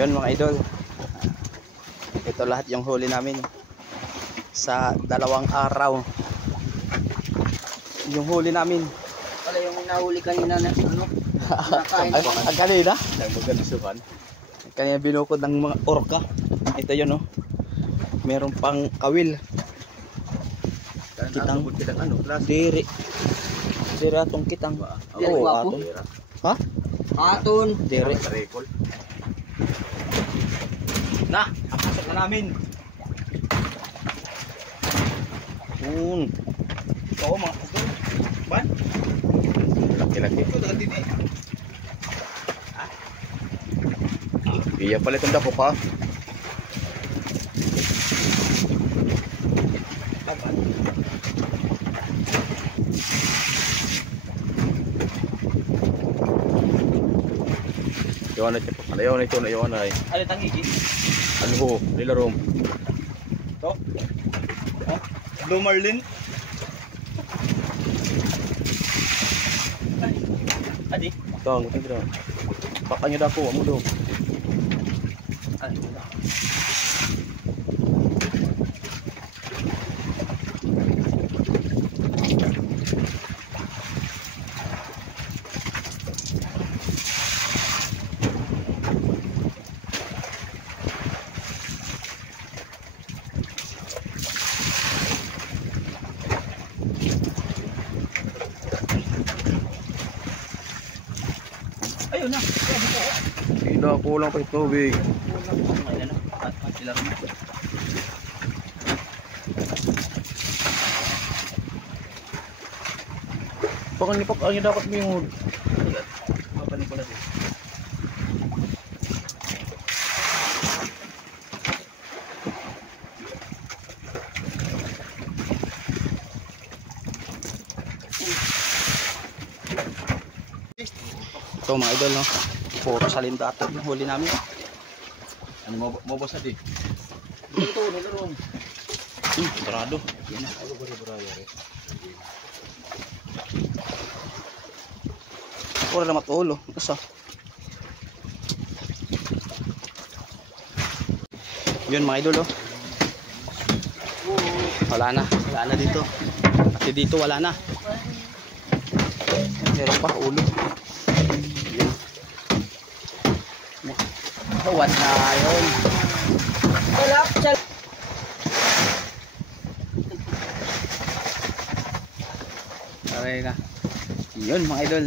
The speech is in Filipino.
Yun mga idol, ito lahat yung huli namin sa 2 araw. Yung huli namin wala yung nahuli kanina na ano. ang kanina kanina binukod ng mga orka. Ito yun, oh, meron pang kawil, kitang ano, diri atong kitang. Oo, aton. Ha? Aton. Diri. Na, apasok na namin. Oo mga kasol. Ban? Laki-laki. Ito dagat dito. Iya pala itong dako pa. Yawan na cepat. Ayaw na ito na yawan ay. Ano tangigi? Ano ho? Nilarom. To? Ha? Blue Marlin? Ay. Adi? Ito ang guting dito. Pakanya dako amo do. Ay. Ayun na. Hindi kulang pa ito tubig. Pakanipak ang dapat mo yung Papanin ko na din. ito mga idol, no? Puro salindato yung huli namin. Ano mo boss adi? Dito nilarom. Sarado. Yan na. Ano bari-bari. Puro na matulo. Asa? Yun mga idol, oh. Wala na dito. Kasi dito wala na. Meron pa ulo. Yan. Huwad na yun. Salap. Aray na. Yun mga idol.